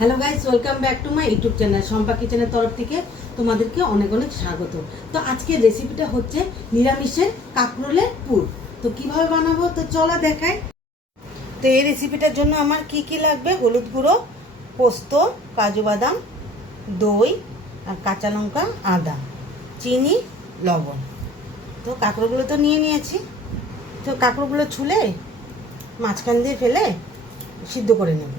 Hello guys, welcome back to my YouTube channel Shampa কিচেনের তরফ থেকে তোমাদেরকে অনেক অনেক স্বাগত। তো আজকের রেসিপিটা হচ্ছে নিরামিষের কাঁকরোলের পুর। তো কিভাবে বানাবো তো চলো দেখাই। তো এই রেসিপিটার জন্য আমার কি কি লাগবে: হলুদ গুঁড়ো, পোস্ত, কাজু বাদাম, দই আর কাঁচা লঙ্কা, আদা, চিনি, লবণ। তো কাঁকরোলগুলো তো নিয়ে নিয়েছি। তো কাঁকরোলগুলো ছুলে মাঝখান দিয়ে ফেলে সিদ্ধ করে নেব।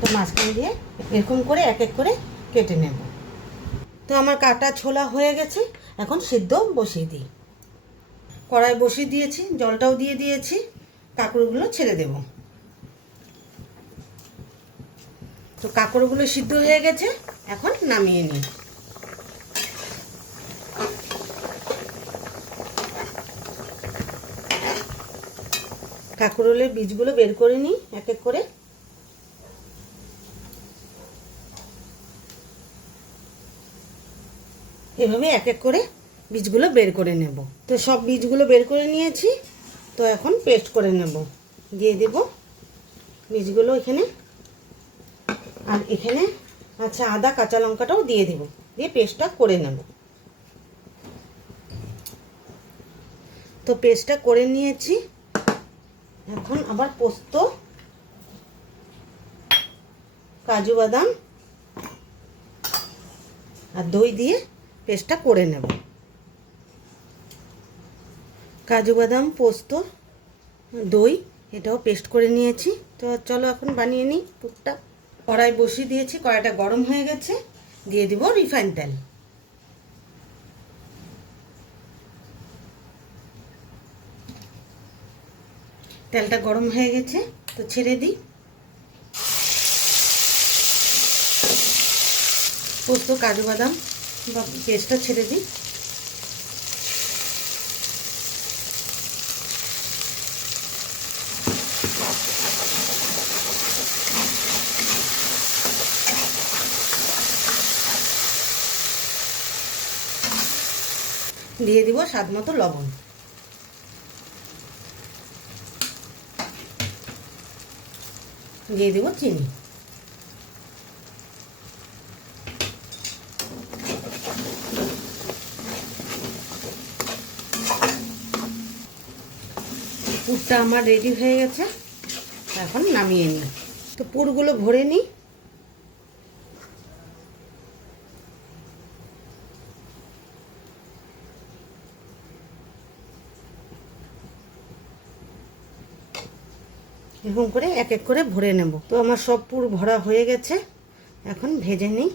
তো মাঝখান দিয়ে এরকম করে এক এক করে কেটে নেব। তো আমার কাটা ছোলা হয়ে গেছে, এখন সিদ্ধ বসিয়ে দিই। কড়াই বসিয়ে দিয়েছি, জলটাও দিয়ে দিয়েছি, কাঁকড়গুলো ছেড়ে দেব। তো কাঁকড়গুলো সিদ্ধ হয়ে গেছে, এখন নামিয়ে নিই। কাঁকরোলের বীজগুলো বের করে নিই এক এক করে। এভাবে এক এক করে বীজগুলো বের করে নেব। তো সব বীজগুলো বের করে নিয়েছি, তো এখন পেস্ট করে নেব। দিয়ে দেব বীজগুলো এখানে, আর এখানে আচ্ছা আদা কাঁচা লঙ্কাটাও দিয়ে দেব, দিয়ে পেস্টটা করে নেব। তো পেস্টটা করে নিয়েছি, এখন আবার পোস্ত, কাজু বাদাম আর দই দিয়ে পেস্টটা করে নেব। কাজু বাদাম, পোস্ত, দই এটাও পেস্ট করে নিয়েছি। তো চলো এখন বানিয়ে নিই পুরটা। কড়াই বসিয়ে দিয়েছি, কড়াইটা গরম হয়ে গেছে, দিয়ে দিব রিফাইন তেল। তেলটা গরম হয়ে গেছে, তো ছেড়ে দিই। পোস্ত, কাজু বাদাম বা পেস্টটা ছেড়ে দিই। দিয়ে দিব স্বাদ মতো লবণ। দিয়ে দিব চিনি। পুরটা আমার রেডি হয়ে গেছে, এখন নামিয়ে নিই। তো পুরগুলো ভরে নিই। এরকম করে এক এক করে ভরে নেব। তো আমার সব পুর ভরা হয়ে গেছে, এখন ভেজে নিই।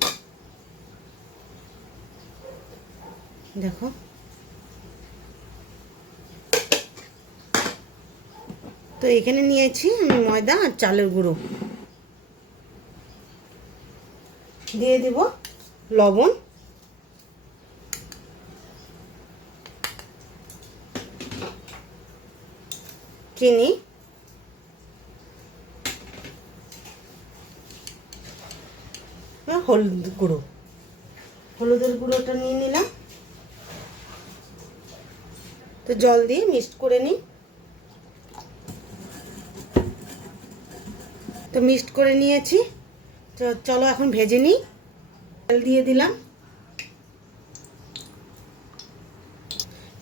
দেখো তো এখানে নিয়েছি আমি ময়দা আর চালের গুঁড়ো। দিয়ে দেব লবণ, চিনি, হলুদ গুঁড়ো। হলুদের গুঁড়োটা নিয়ে নিলাম। তো জল দিয়ে মিক্সড করে নিই। তো মিক্সড করে নিয়েছি, তো চলো এখন ভেজে নিই। তেল দিয়ে দিলাম।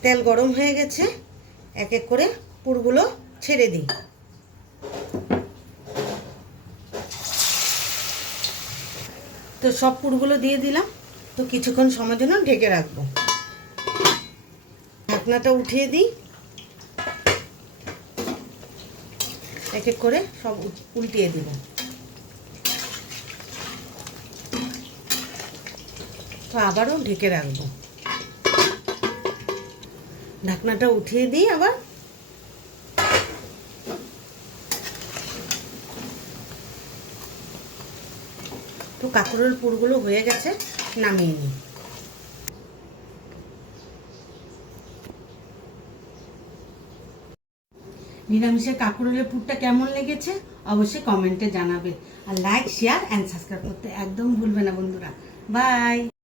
তেল গরম হয়ে গেছে, এক এক করে পুরগুলো ছেড়ে দিই। তো সব পুরগুলো দিয়ে দিলাম। তো কিছুক্ষণ সময়ের জন্য ঢেকে রাখবো। ঢাকনাটা উঠিয়ে দিই। এক এক করে সব উল্টিয়ে দিব। তো আবারও ঢেকে রাখবো। ঢাকনাটা উঠিয়ে দিই আবার। তো কাঁকরোল পুরগুলো হয়ে গেছে, নামিয়ে নিই। নিরামিষের কাঁকরোলের পুরটা কেমন লেগেছে অবশ্যই কমেন্টে জানাবে। আর লাইক, শেয়ার অ্যান্ড সাবস্ক্রাইব করতে একদম ভুলবে না বন্ধুরা। বাই।